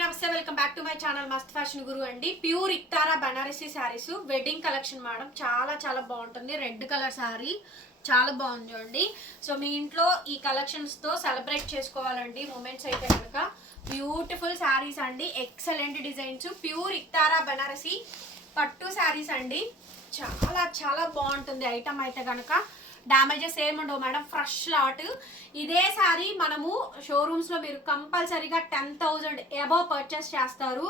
నమస్తే, welcome back to my channel Mast fashion Guru అండి. Pure Iktara Banarasi sarees wedding collection madam. చాలా చాలా బాగుంటుంది. రెడ్ కలర్ శారీ చాలా బాగుంది చూడండి. సో మీ ఇంట్లో ఈ కలెక్షన్స్ తో సెలబ్రేట్ చేసుకోవాలండి మూమెంట్స్ అయితే కనుక బ్యూటిఫుల్ శారీస్ అండి. Excellent designs, pure Iktara Banarasi పట్టు శారీస్ అండి. చాలా చాలా బాగుంటుంది ఐటమ్ అయితే కనుక. డ్యామేజెస్ ఏముండవు మేడం, ఫ్రెష్ లాట్. ఇదే సారీ మనము షోరూమ్స్ లో మీరు కంపల్సరీగా 10,000 అబవ్ పర్చేస్ చేస్తారు.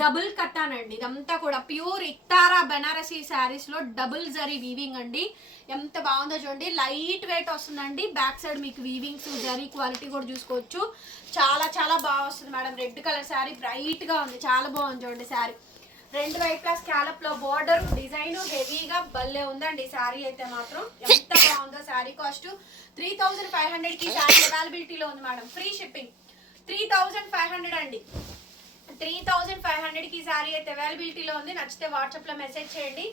డబుల్ కట్టానండి ఇదంతా కూడా. ప్యూర్ ఇక్తారా బనారసి శారీస్ లో డబుల్ జరీ వీవింగ్ అండి. ఎంత బాగుందో చూడండి. లైట్ వెయిట్ వస్తుందండి. బ్యాక్ సైడ్ మీకు వీవింగ్స్ జరీ క్వాలిటీ కూడా చూసుకోవచ్చు. చాలా చాలా బాగా వస్తుంది madam. Red colour sari bright గా ఉంది, చాలా బాగుంది చూడండి శారీ. రెండు వైపులా స్కాలప్ లో బోర్డర్ డిజైన్ హెవీగా భలే ఉందండి శారీ అయితే మాత్రం. ఎంత బాగుందో. శారీ కాస్ట్ 3,500 కి శారీ అవైలబిలిటీలో ఉంది మేడం. ఫ్రీ షిప్పింగ్ 3,500 అండి. 3,500 కి శారీ అయితే అవైలబిలిటీలో ఉంది. నచ్చితే వాట్సాప్ లో మెసేజ్ చేయండి.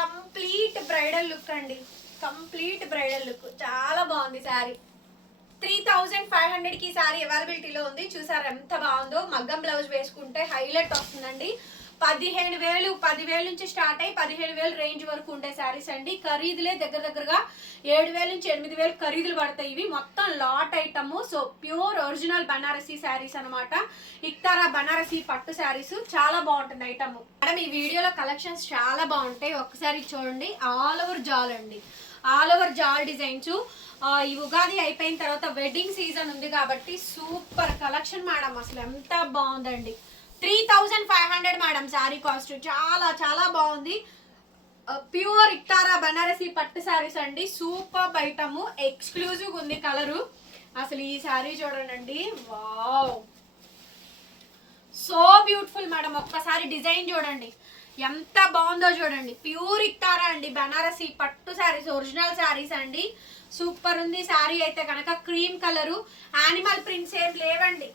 కంప్లీట్ బ్రైడల్ లుక్ అండి, కంప్లీట్ బ్రైడల్ లుక్. చాలా బాగుంది శారీ. 3,500 కి శారీ అవైలబిలిటీలో ఉంది. చూసారు ఎంత బాగుందో. మగ్గం బ్లౌజ్ వేసుకుంటే హైలైట్ వస్తుందండి. 10,000 నుంచి స్టార్ట్ అయ్యి 15,000 రేంజ్ వరకు ఉండే శారీస్ అండి. ఖరీదులే దగ్గరగా 7,000 నుంచి 8,000 ఖరీదులు పడతాయి. ఇవి మొత్తం lot item. So pure original Banarasi saris అనమాట. ఇక్తారా బనారసి పట్టు శారీస్ చాలా బాగుంటుంది ఐటమ్ మేడం. ఈ వీడియోలో కలెక్షన్స్ చాలా బాగుంటాయి, ఒక్కసారి చూడండి. ఆల్ ఓవర్ జాల్ అండి, ఆల్ ఓవర్ జాల్ డిజైన్స్. ఈ ఉగాది అయిపోయిన తర్వాత వెడ్డింగ్ సీజన్ ఉంది కాబట్టి సూపర్ కలెక్షన్ మేడం. అసలు ఎంత బాగుందండి. 3,500 మేడం శారీ కాస్ట్. చాలా చాలా బాగుంది. ప్యూర్ ఇక్తారా బనారసి పట్టు శారీస్ అండి. సూపర్ ఐటమ్, ఎక్స్క్లూజివ్ ఉంది కలరు. అసలు ఈ శారీ చూడండి, వావ్ సో బ్యూటిఫుల్ మేడం. ఒక్కసారి డిజైన్ చూడండి ఎంత బాగుందో చూడండి. ప్యూర్ ఇక్తారా అండి బనారసి పట్టు శారీస్, ఒరిజినల్ శారీస్ అండి. సూపర్ ఉంది శారీ అయితే కనుక. Cream colour. యానిమల్ ప్రింట్స్ ఏం లేవండి,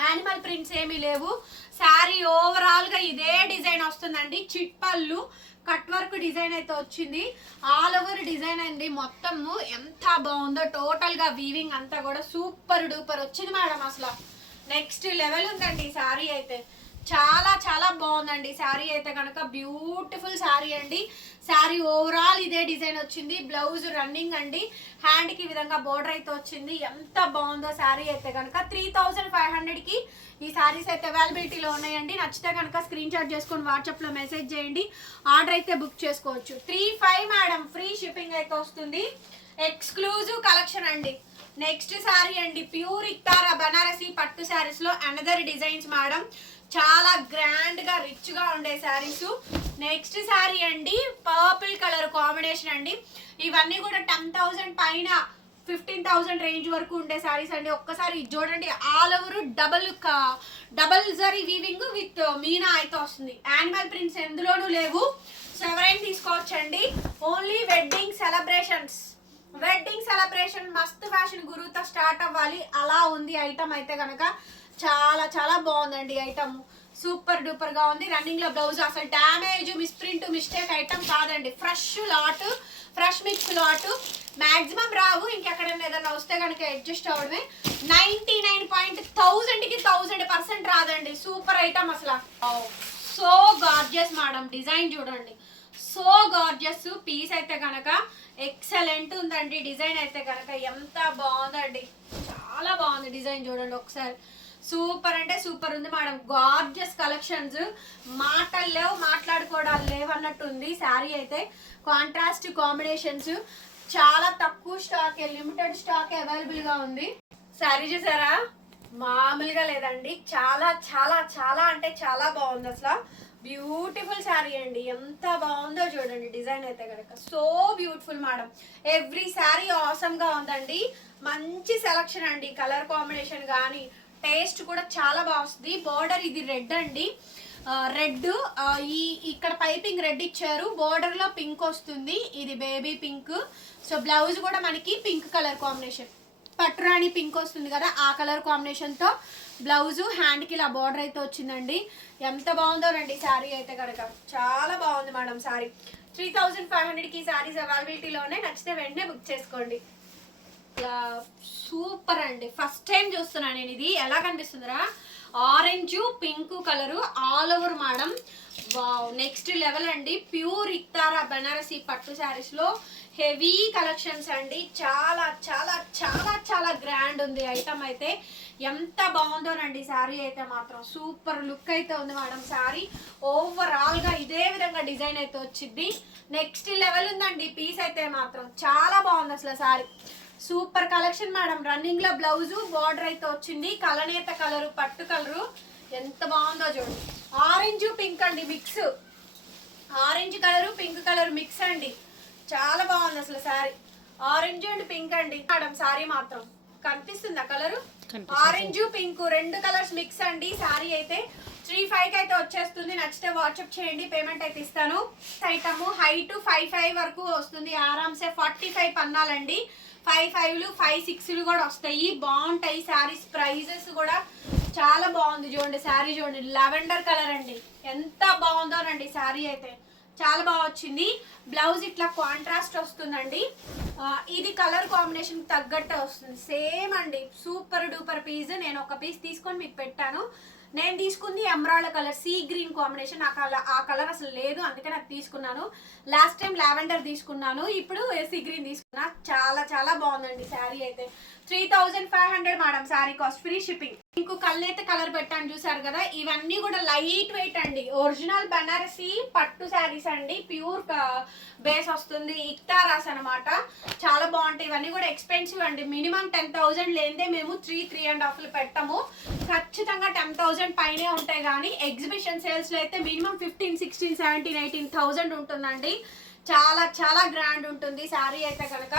యానిమల్ ప్రింట్స్ ఏమీ లేవు. శారీ ఓవరాల్ గా ఇదే డిజైన్ వస్తుందండి. చిట్పళ్ళు కట్ వర్క్ డిజైన్ అయితే వచ్చింది. ఆల్ ఓవర్ డిజైన్ అండి మొత్తము. ఎంత బాగుందో. టోటల్ గా వీవింగ్ అంతా కూడా సూపర్ డూపర్ వచ్చింది మేడం. అసలు నెక్స్ట్ లెవెల్ ఉందండి ఈ శారీ అయితే. చాలా చాలా బాగుందండి శారీ అయితే కనుక. బ్యూటిఫుల్ శారీ అండి. శారీ ఓవరాల్ ఇదే డిజైన్ వచ్చింది. బ్లౌజ్ రన్నింగ్ అండి. హ్యాండ్ కి విధంగా బోర్డర్ అయితే వచ్చింది. ఎంత బాగుందో శారీ అయితే కనుక. 3,500 కి ఈ శారీస్ అయితే అవైలబిలిటీలో ఉన్నాయండి. నచ్చితే కనుక స్క్రీన్ షాట్ చేసుకొని వాట్సాప్ లో మెసేజ్ చేయండి. ఆర్డర్ అయితే బుక్ చేసుకోవచ్చు. 3,500 మేడం. ఫ్రీ షిప్పింగ్ అయితే వస్తుంది. ఎక్స్క్లూజివ్ కలెక్షన్ అండి. నెక్స్ట్ శారీ అండి, ప్యూర్ ఇక్తారా బనారసి పట్టు శారీస్ లో అనదర్ డిజైన్స్ మేడం. చాలా గ్రాండ్ గా రిచ్ గా ఉండే శారీస్. నెక్స్ట్ శారీ అండి, పర్పుల్ కలర్ కాంబినేషన్ అండి. ఇవన్నీ కూడా 10,000 పైన 15,000 రేంజ్ వరకు ఉండే శారీస్ అండి. ఒక్కసారి చూడండి. All over double zari weaving with Meena అయితే వస్తుంది. యానిమల్ ప్రింట్స్ ఎందులోనూ లేవు. సో ఎవరైనా తీసుకోవచ్చండి. Only wedding celebrations, wedding celebration మస్త్ ఫ్యాషన్ గురుతో స్టార్ట్ అవ్వాలి. అలా ఉంది ఐటమ్ అయితే కనుక. చాలా చాలా బాగుందండి ఐటమ్. సూపర్ డూపర్ గా ఉంది. రన్నింగ్ లో బ్లౌజ్ అసలు డ్యామేజ్ మిస్ప్రింట్ మిస్టేక్ ఐటమ్ కాదండి. Fresh lot, fresh mix lot. Maximum రావు, ఇంకెక్కడైనా ఏదైనా వస్తే కనుక అడ్జస్ట్ అవడమే. 99.1000 కి 1000% రాదండి. సూపర్ ఐటమ్ అసలు. So gorgeous madam. డిజైన్ చూడండి, సో గార్జియస్. పీస్ అయితే కనుక ఎక్సలెంట్ ఉందండి. డిజైన్ అయితే కనుక ఎంత బాగుందండి, చాలా బాగుంది డిజైన్ చూడండి ఒకసారి. సూపర్ అంటే సూపర్ ఉంది మేడం. Gorgeous collections. మాటలు లేవు, మాట్లాడుకోవడాలు లేవు అన్నట్టు ఉంది శారీ అయితే. Contrast combinations. చాలా తక్కువ స్టాక్, లిమిటెడ్ స్టాక్ అవైలబుల్ గా ఉంది. శారీ చూసారా, మామూలుగా లేదండి. చాలా చాలా చాలా అంటే చాలా బాగుంది అసలు. బ్యూటిఫుల్ శారీ అండి. ఎంత బాగుందో చూడండి డిజైన్ అయితే కనుక. So beautiful madam. Every sari awesome గా ఉందండి. మంచి సెలక్షన్ అండి. కలర్ కాంబినేషన్ కానీ టేస్ట్ కూడా చాలా బాగా వస్తుంది. బోర్డర్ ఇది రెడ్ అండి. రెడ్, ఈ ఇక్కడ పైపింగ్ రెడ్ ఇచ్చారు. బోర్డర్ లో పింక్ వస్తుంది. ఇది బేబీ పింక్. సో బ్లౌజ్ కూడా మనకి పింక్ కలర్ కాంబినేషన్, పట్టురాణి పింక్ వస్తుంది కదా, ఆ కలర్ కాంబినేషన్ తో బ్లౌజ్. హ్యాండ్ కి ఇలా బోర్డర్ అయితే వచ్చిందండి. ఎంత బాగుందో రండి శారీ అయితే కనుక. చాలా బాగుంది మేడం శారీ. 3,500 కి శారీస్ అవైలబిలిటీలో ఉన్నాయి. నచ్చితే వెంటనే బుక్ చేసుకోండి. సూపర్ అండి. ఫస్ట్ టైం చూస్తున్నా నేను. ఇది ఎలా కనిపిస్తుందిరా, orange pink colour all over madam. Wow, next level అండి. ప్యూర్ ఇక్తారా బెనారసి పట్టు శారీస్ లో హెవీ కలెక్షన్స్ అండి. చాలా చాలా చాలా చాలా గ్రాండ్ ఉంది ఐటమ్ అయితే. ఎంత బాగుందోనండి శారీ అయితే మాత్రం సూపర్ లుక్ అయితే ఉంది మేడం. శారీ ఓవరాల్ గా ఇదే విధంగా డిజైన్ అయితే వచ్చింది. నెక్స్ట్ లెవెల్ ఉందండి పీస్ అయితే మాత్రం. చాలా బాగుంది అసలు sari. Super collection madam. Running లో బ్లౌజ్ బార్డర్ అయితే వచ్చింది. కలనేత కలరు పట్టు కలరు ఎంత బాగుందో చూడండి. ఆరెంజ్ పింక్ అండి mix. Orange colour pink colour mix అండి. చాలా బాగుంది అసలు శారీ. ఆరెంజ్ అండ్ పింక్ అండి మేడం. శారీ మాత్రం కనిపిస్తుందా కలరు? ఆరెంజ్ పింక్ రెండు కలర్స్ మిక్స్ అండి. శారీ అయితే 3,500 అయితే వచ్చేస్తుంది. నచ్చితే వాట్సాప్ చేయండి, పేమెంట్ అయితే ఇస్తాను. ఐటమ్ హైట్ 5'5" వరకు వస్తుంది ఆరామ్సే. 45 పన్నాలండి. 5'5", 5'6" కూడా వస్తాయి. బాగుంటాయి శారీస్. ప్రైజెస్ కూడా చాలా బాగుంది చూడండి. శారీ చూడండి, లావెండర్ కలర్ అండి. ఎంత బాగుందోనండి శారీ అయితే. చాలా బాగా వచ్చింది. బ్లౌజ్ ఇట్లా కాంట్రాస్ట్ వస్తుందండి. ఇది కలర్ కాంబినేషన్ తగ్గట్టే వస్తుంది. సేమ్ అండి. Super duper piece. నేను ఒక పీస్ తీసుకొని మీకు పెట్టాను. నేను తీసుకుంది emerald colour, sea green combination. ఆ కలర్ అసలు లేదు, అందుకే నాకు తీసుకున్నాను. లాస్ట్ టైం లావెండర్ తీసుకున్నాను, ఇప్పుడు సీ గ్రీన్ తీసుకున్నా. చాలా చాలా బాగుందండి శారీ అయితే. 3,500 madam sari cost, free shipping. ఇంకో కల్నేత కలర్ పెట్టాను చూసారు కదా, ఇవన్నీ కూడా లైట్ వెయిట్ అండి. ఒరిజినల్ బనారసి పట్టు శారీస్ అండి. ప్యూర్ బేస్ వస్తుంది. ఇక్తారాస్ అనమాట. చాలా బాగుంటాయి. ఇవన్నీ కూడా ఎక్స్పెన్సివ్ అండి. మినిమం 10,000 లేదే మేము 3.5 పెట్టము. ఖచ్చితంగా 10,000 పైనే ఉంటాయి. కానీ ఎగ్జిబిషన్ సేల్స్ లో అయితే మినిమం 15, 16, 17, 18,000 ఉంటుందండి. చాలా చాలా గ్రాండ్ ఉంటుంది శారీ అయితే కనుక.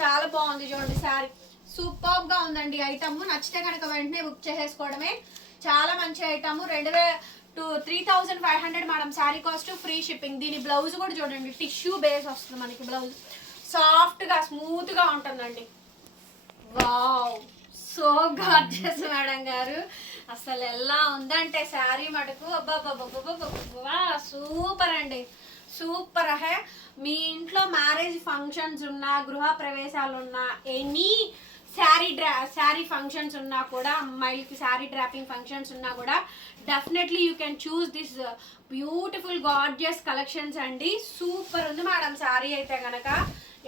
చాలా బాగుంది చూడండి శారీ. సూపర్ గా ఉందండి ఐటమ్. నచ్చితే కనుక వెంటనే బుక్ చేసేసుకోవడమే. చాలా మంచి item. 3,500 madam sari cost, free shipping. దీని బ్లౌజ్ కూడా చూడండి, టిష్యూ బేస్ వస్తుంది మనకి. బ్లౌజ్ సాఫ్ట్ గా స్మూత్ గా ఉంటుందండి. వావ్, సో గార్జియస్ మేడం గారు. అసలు ఎలా ఉందంటే శారీ మటుకు అబ్బా సూపర్ అండి. సూపర్ హే. మీ ఇంట్లో మ్యారేజ్ ఫంక్షన్స్ ఉన్నా, గృహ ప్రవేశాలు ఉన్నా, ఎనీ శారీ ఫంక్షన్స్ ఉన్నా కూడా, అమ్మాయిలకి శారీ డ్రాపింగ్ ఫంక్షన్స్ ఉన్నా కూడా definitely you can choose this beautiful gorgeous collections అండి. సూపర్ ఉంది మేడం శారీ అయితే కనుక.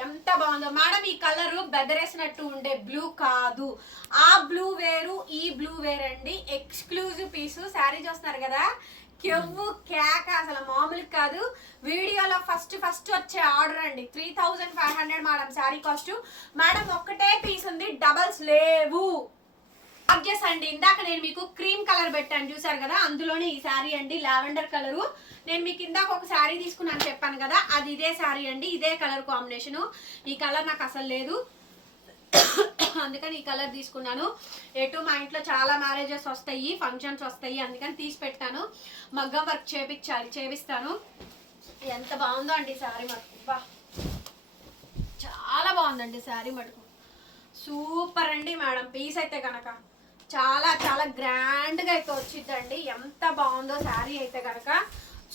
ఎంత బాగుందో మేడం. ఈ కలర్ బెదరేసినట్టు ఉండే బ్లూ కాదు. ఆ బ్లూ వేరు, ఈ బ్లూ వేరండి. ఎక్స్క్లూజివ్ పీసు. శారీ చూస్తున్నారు కదా, కెవ్వు కేక అసలు మామూలు కాదు. వీడియోలో ఫస్ట్ వచ్చే ఆర్డర్ అండి. 3,500 మేడం శారీ కాస్ట్. మేడం ఒక్కటే పీస్ ఉంది, డబల్స్ లేవు. గార్జియస్ అండి. ఇందాక నేను మీకు క్రీమ్ కలర్ పెట్టాను చూసారు కదా, అందులోనే ఈ శారీ అండి, లావెండర్ కలరు. నేను మీకు ఇందాక ఒక శారీ తీసుకున్నాను చెప్పాను కదా, అది ఇదే శారీ అండి. ఇదే కలర్ కాంబినేషన్. ఈ కలర్ నాకు అసలు లేదు, అందుకని ఈ కలర్ తీసుకున్నాను. ఎటు మా ఇంట్లో చాలా మ్యారేజెస్ వస్తాయి, ఫంక్షన్స్ వస్తాయి, అందుకని తీసి పెట్టాను. మగ్గం వర్క్ చేపిస్తాను. ఎంత బాగుందో అండి శారీ మటుకు. బా చాలా బాగుందండి శారీ మటుకు. సూపర్ అండి మేడం. పీస్ అయితే కనుక చాలా చాలా గ్రాండ్ గా అయితే వచ్చిందండి. ఎంత బాగుందో శారీ అయితే కనుక.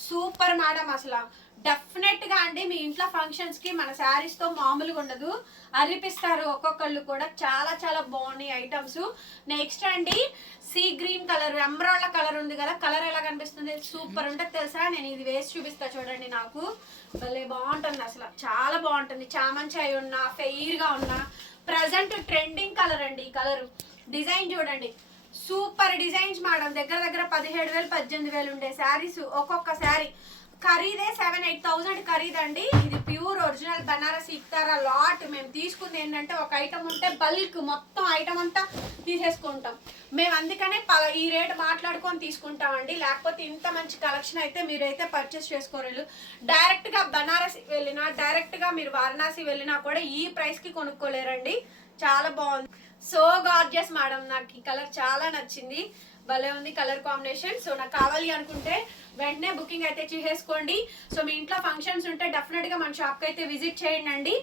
Super madam. అసలు డెఫినెట్ గా అండి మీ ఇంట్లో ఫంక్షన్స్ కి మన శారీస్ తో మామూలుగా ఉండదు, అరిపిస్తారు ఒక్కొక్కళ్ళు కూడా. చాలా చాలా బాగున్నాయి ఐటమ్స్. నెక్స్ట్ అండి sea green colour, emerald colour ఉంది కదా, కలర్ ఎలా కనిపిస్తుంది, సూపర్ ఉంటుంది తెలుసా. నేను ఇది వేసి చూపిస్తా చూడండి. నాకు భలే బాగుంటుంది అసలు. చాలా బాగుంటుంది. చామంచాయి ఉన్నా, ఫెయిర్ గా ఉన్నా. ప్రజెంట్ ట్రెండింగ్ కలర్ అండి ఈ కలర్. డిజైన్ చూడండి, సూపర్ డిజైన్స్ మేడం. దగ్గర 17,000, 18,000 ఉండే శారీస్. ఒక్కొక్క శారీ ఖరీదే 7-8,000 ఖరీదండి. ఇది pure original Banarasi Iktara lot. మేము తీసుకుంది ఏంటంటే, ఒక ఐటమ్ ఉంటే బల్క్ మొత్తం ఐటమ్ అంతా తీసేసుకుంటాం మేము. అందుకనే ఈ రేట్ మాట్లాడుకొని తీసుకుంటామండి. లేకపోతే ఇంత మంచి కలెక్షన్ అయితే మీరైతే పర్చేస్ చేసుకోలేరు. డైరెక్ట్ గా బనారసి వెళ్ళినా, డైరెక్ట్ గా మీరు వారణాసి వెళ్ళినా కూడా ఈ ప్రైస్ కి కొనుక్కోలేరండి. చాలా బాగుంది. So gorgeous madam. నాకు ఈ కలర్ చాలా నచ్చింది. భలే ఉంది కలర్ కాంబినేషన్. సో నాకు కావాలి అనుకుంటే వెంటనే బుకింగ్ అయితే చేసేసుకోండి. సో మీ ఇంట్లో ఫంక్షన్స్ ఉంటే డెఫినెట్ గా మన షాప్ కి అయితే విజిట్ చేయండి.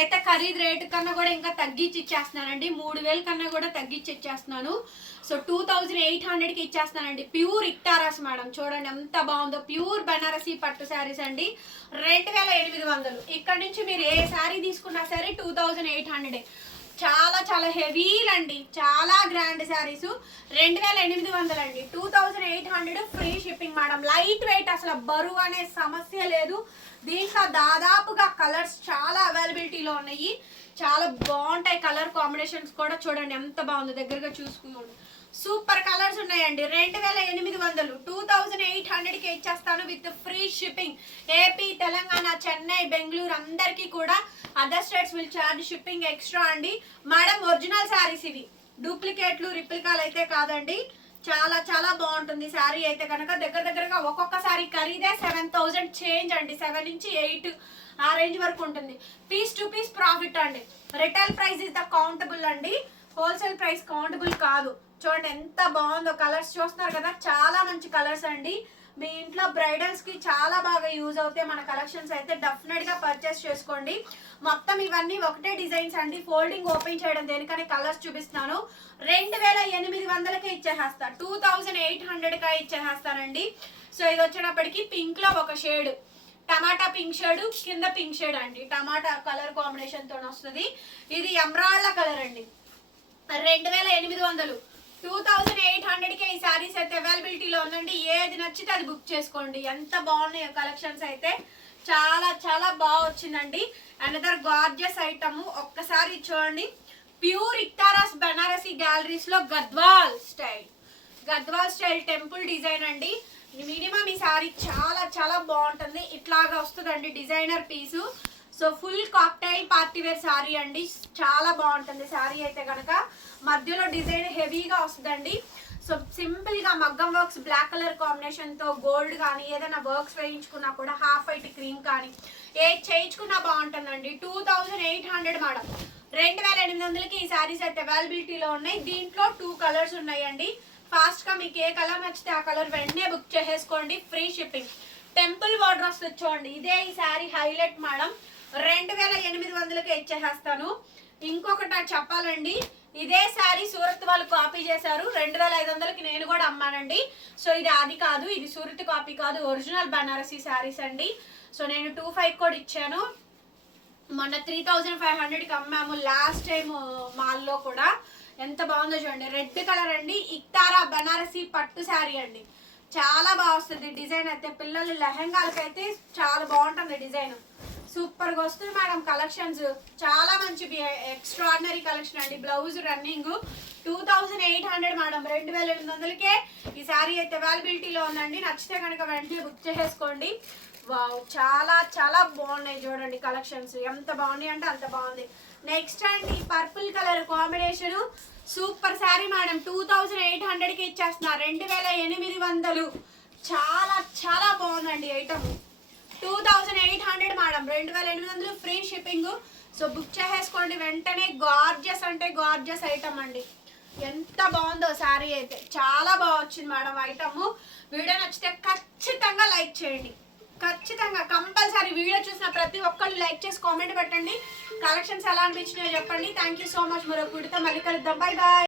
అయితే ఖరీదు రేటు కన్నా కూడా ఇంకా తగ్గించి ఇచ్చేస్తున్నానండి. 3,000 కన్నా కూడా తగ్గించి ఇచ్చేస్తున్నాను. సో 2,800కి ఇచ్చేస్తానండి. Pure Iktaras madam. చూడండి ఎంత బాగుందో. ప్యూర్ బనారసి పట్టు శారీస్ అండి. 2,800. ఇక్కడ నుంచి మీరు ఏ శారీ తీసుకున్నా సరే 2,800. చాలా చాలా హెవీలు అండి, చాలా గ్రాండ్ శారీస్. 2800 అండి, 2800 free shipping madam. Light weight, అసలు బరువు అనే సమస్య లేదు. దీంట్లో దాదాపుగా కలర్స్ చాలా అవైలబిలిటీలో ఉన్నాయి. చాలా బాగుంటాయి కలర్ కాంబినేషన్స్ కూడా. చూడండి ఎంత బాగుందో, దగ్గరగా చూసుకోండి. సూపర్ కలర్స్ ఉన్నాయండి. 2800 2800కి ఇచ్చేస్తాను with free shipping. AP, Telangana, Chennai, Bengaluru అందరికీ కూడా. Other states will charge shipping extra అండి. మేడం ఒరిజినల్ శారీస్ ఇవి, డూప్లికేట్లు రిప్లికాలు అయితే కాదండి. చాలా చాలా బాగుంటుంది శారీ అయితే కనుక. దగ్గరగా ఒక్కొక్క శారీ ఖరీదే 7000 చేంజ్ అండి, 7 నుంచి 8 ఆ రేంజ్ వరకు ఉంటుంది. పీస్ టు పీస్ ప్రాఫిట్ అండి. Retail price is the countable అండి, హోల్సేల్ ప్రైస్ కౌంటబుల్ కాదు. చూడండి ఎంత బాగుందో, కలర్స్ చూస్తున్నారు కదా, చాలా మంచి కలర్స్ అండి. మీ ఇంట్లో బ్రైడల్స్ కి చాలా బాగా యూజ్ అవుతాయి మన కలెక్షన్స్ అయితే. డెఫినెట్ గా పర్చేస్ చేసుకోండి. మొత్తం ఇవన్నీ ఒకటే డిజైన్స్ అండి. ఫోల్డింగ్ ఓపెన్ చేయడం దేనికని కలర్స్ చూపిస్తున్నాను. 2800కే ఇచ్చేసేస్తా, 2800కి ఇచ్చేసేస్తానండి. సో ఇది వచ్చేటప్పటికి పింక్ లో ఒక షేడ్, టమాటా పింక్ షేడ్, కింద పింక్ షేడ్ అండి, టమాటా కలర్ కాంబినేషన్ తో వస్తుంది. ఇది ఎమరాల్డ్ కలర్ అండి. 2800 2800కే ఈ సారీస్ అయితే అవైలబిలిటీలో ఉందండి. ఏది నచ్చితే అది బుక్ చేసుకోండి. ఎంత బాగున్నాయో కలెక్షన్స్ అయితే, చాలా చాలా బాగా వచ్చిందండి. అనదర్ గార్జియస్ ఐటమ్, ఒక్కసారి చూడండి. ప్యూర్ ఇక్తారాస్ బనారసి గ్యాలరీస్ లో గద్వాల్ స్టైల్ టెంపుల్ డిజైన్ అండి. మినిమం ఈ సారీ చాలా చాలా బాగుంటుంది. ఇట్లాగా వస్తుందండి designer piece. So full cocktail party wear saree అండి, చాలా బాగుంటుంది సారీ అయితే కనుక. మధ్యలో డిజైన్ హెవీగా వస్తుందండి. సో సింపుల్ గా మగ్గం వర్క్స్ బ్లాక్ కలర్ కాంబినేషన్ తో గోల్డ్ కానీ ఏదైనా వర్క్స్ వేయించుకున్నా కూడా, హాఫ్ వైట్ క్రీమ్ కానీ ఏది చేయించుకున్నా బాగుంటుందండి. 2800 మేడం. 2800కి ఈ సారీస్ అయితే అవైలబిలిటీలో ఉన్నాయి. దీంట్లో 2 కలర్స్ ఉన్నాయండి. ఫాస్ట్ గా మీకు ఏ కలర్ నచ్చితే ఆ కలర్ వెంటనే బుక్ చేసేసుకోండి, ఫ్రీ షిప్పింగ్. టెంపుల్ బార్డర్ వస్తుంది చూడండి, ఇదే ఈ సారీ హైలైట్ మేడం. 2800కే ఇచ్చేసేస్తాను. ఇంకొకటి చెప్పాలండి, ఇదే సారీ సూరత్ వాళ్ళు కాపీ చేశారు, 2500కి నేను కూడా అమ్మానండి. సో ఇది అది కాదు, ఇది సూరత్ కాపీ కాదు, ఒరిజినల్ బనారసి సారీస్ అండి. సో నేను 25 కూడా ఇచ్చాను. మొన్న 3500కి అమ్మాము లాస్ట్ టైం మాల్లో కూడా. ఎంత బాగుందో చూడండి, రెడ్ కలర్ అండి. ఇక్తారా బనారసి పట్టు శారీ అండి, చాలా బాగా వస్తుంది డిజైన్ అయితే. పిల్లలు లెహంగాలకి అయితే చాలా బాగుంటుంది డిజైన్, సూపర్ గా వస్తుంది మేడం కలెక్షన్స్. చాలా మంచి ఎక్స్ట్రాడినరీ కలెక్షన్ అండి. Blouse running 2800 madam. 2800కే ఈ సారీ అయితే అవైలబిలిటీలో ఉందండి. నచ్చితే కనుక వెంటనే బుక్ చేసేసుకోండి. వావ్, చాలా చాలా బాగున్నాయి చూడండి కలెక్షన్స్, ఎంత బాగున్నాయి అంటే అంత బాగుంది. నెక్స్ట్ అండి purple colour combination, super saree madam. 2800కి ఇచ్చేస్తున్నా, 2800. చాలా చాలా బాగుందండి item. 2800 madam, 2800 free shipping. So book చేసేసుకోండి వెంటనే. గార్జియస్ అంటే గార్జియస్ ఐటమ్ అండి, ఎంత బాగుందో శారీ అయితే. చాలా బాగా వచ్చింది మేడం ఐటమ్. వీడియో నచ్చితే ఖచ్చితంగా లైక్ చేయండి, ఖచ్చితంగా కంపల్సరీ. వీడియో చూసిన ప్రతి ఒక్కళ్ళు లైక్ చేసి కామెంట్ పెట్టండి. కలెక్షన్స్ ఎలా అనిపించినాయో చెప్పండి. Thank you so much. మరొక వీడియోతో మళ్ళీ కలుద్దాం. Bye bye.